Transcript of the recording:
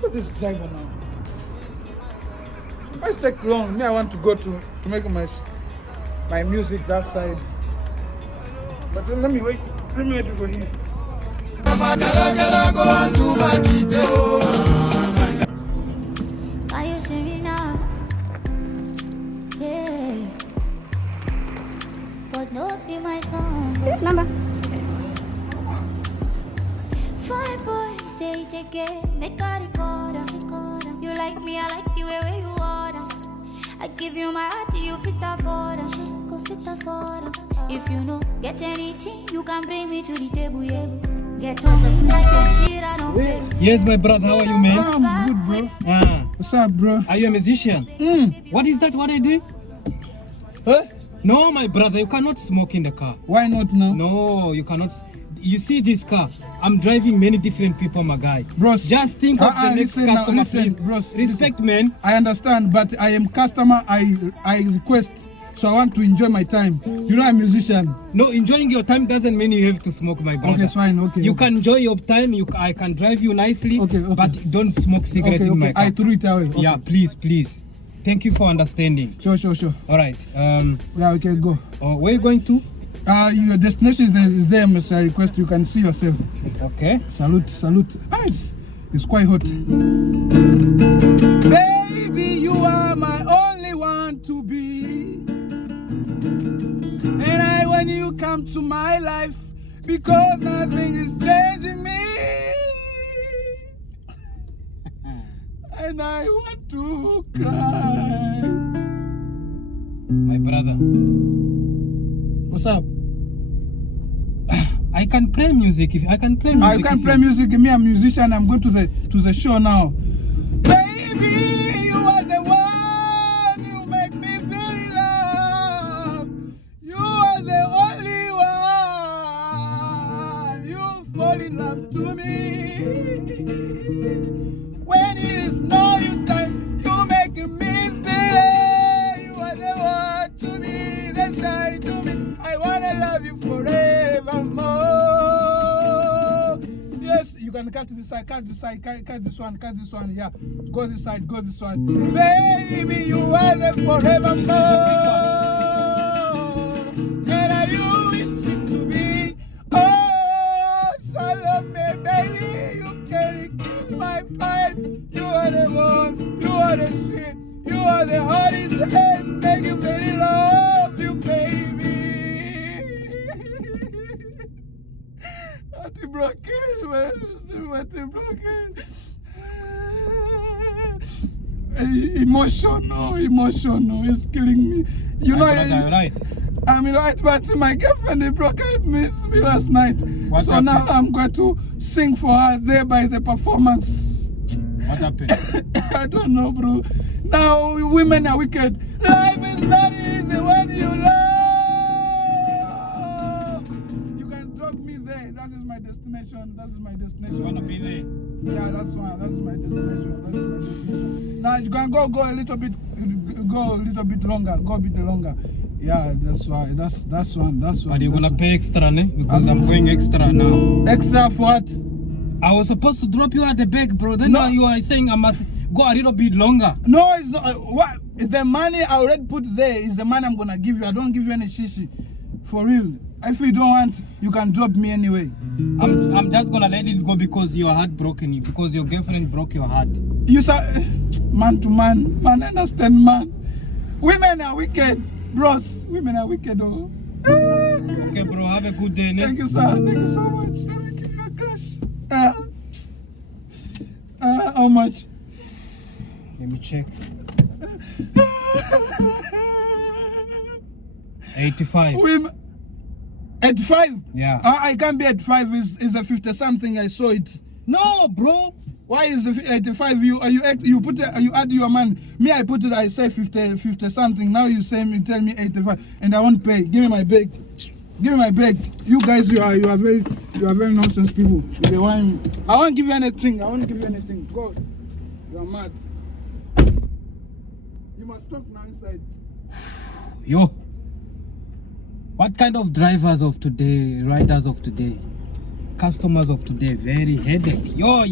What's this driver now? Why take long? Me, I want to go to make my music that side. But then let me wait for him. Are you see me now? Yeah. But no be my song. This number. Fine boy, say it again. Make a recorder. You like me, I like the way you order. I give you my heart, you fit afford. Go fit afford. If you know, get anything, you can bring me to the table, yeah. Get on me like a shit, I don't care. Yes, my brother, how are you, man? I'm good, bro. What's up, bro? Are you a musician? What is that? What I do? Huh? No, my brother, you cannot smoke in the car. Why not now? No, you cannot. You see this car? I'm driving many different people, my guy. Bros, just think of the next customer, please. Bros, respect, man. I understand, but I am customer. I request, so I want to enjoy my time. You know, I'm a musician. No, enjoying your time doesn't mean you have to smoke, my brother. Okay, it's fine. Okay. You can enjoy your time. I can drive you nicely. Okay. But don't smoke cigarette in my car. I threw it away. Okay. Yeah, please. Thank you for understanding. Sure. All right. Yeah, we can go. Where are you going to? Your destination is there, Mr. I request you can see yourself. Okay. Salute. It's quite hot. Baby, you are my only one to be. And when you come to my life, because nothing is changing me. And I want to cry. My brother. What's up? I can play music. If I can play music. I can play music. Me, I'm a musician. I'm going to the show now. Baby, you are the one. You make me feel in love. You are the only one. You fall in love to me. When it is no you time, you make me feel it. You are the one to me, the side to me. I wanna love you forevermore. Yes, you can cut this side, cut this one. Yeah, go this side. Baby, you are the forevermore. And I you wish it to be. Oh, Salome, baby, you can kill my pipe. You are the one, you are the sweet, you are the hottest, and make you really love you, baby. What broken, man? What broken? Emotional, it's killing me. You know, right. I'm right, but my girlfriend broke up with me last night. What so happened? Now I'm going to sing for her there by the performance. What happened? I don't know, bro. Now women are wicked. Life is not easy when you love. You can drop me there. That is my destination. You wanna be there? Yeah, that's my destination. Now you can go a little bit longer. Yeah, that's why. That's one. But you're gonna pay extra, ne? Because I'm going extra now. Extra for what? I was supposed to drop you at the back, bro. Then now you are saying I must go a little bit longer. No, it's not. What? The money I already put there is the money I'm gonna give you. I don't give you any shishi. For real. If you don't want, you can drop me anyway. I'm just gonna let it go because your heart broken. Because your girlfriend broke your heart. You say, man to man, understand, man. Women are wicked, bros. Women are wicked, oh. Okay, bro. Have a good day, ne? Thank you, sir. Thank you so much. Let me give you a cash. How much? Let me check. 85. Women, 85? Yeah. I can't be 85. It's a 50 something. I saw it. No, bro. Why is the 85? You add your man. Me, I put it. I say 50 something. Now you tell me 85, and I won't pay. Give me my bag. Give me my bag. You guys, you are very nonsense people. I won't give you anything. Go. You are mad. You must talk now inside. Yo. What kind of drivers of today, riders of today, customers of today, very headache. Yo.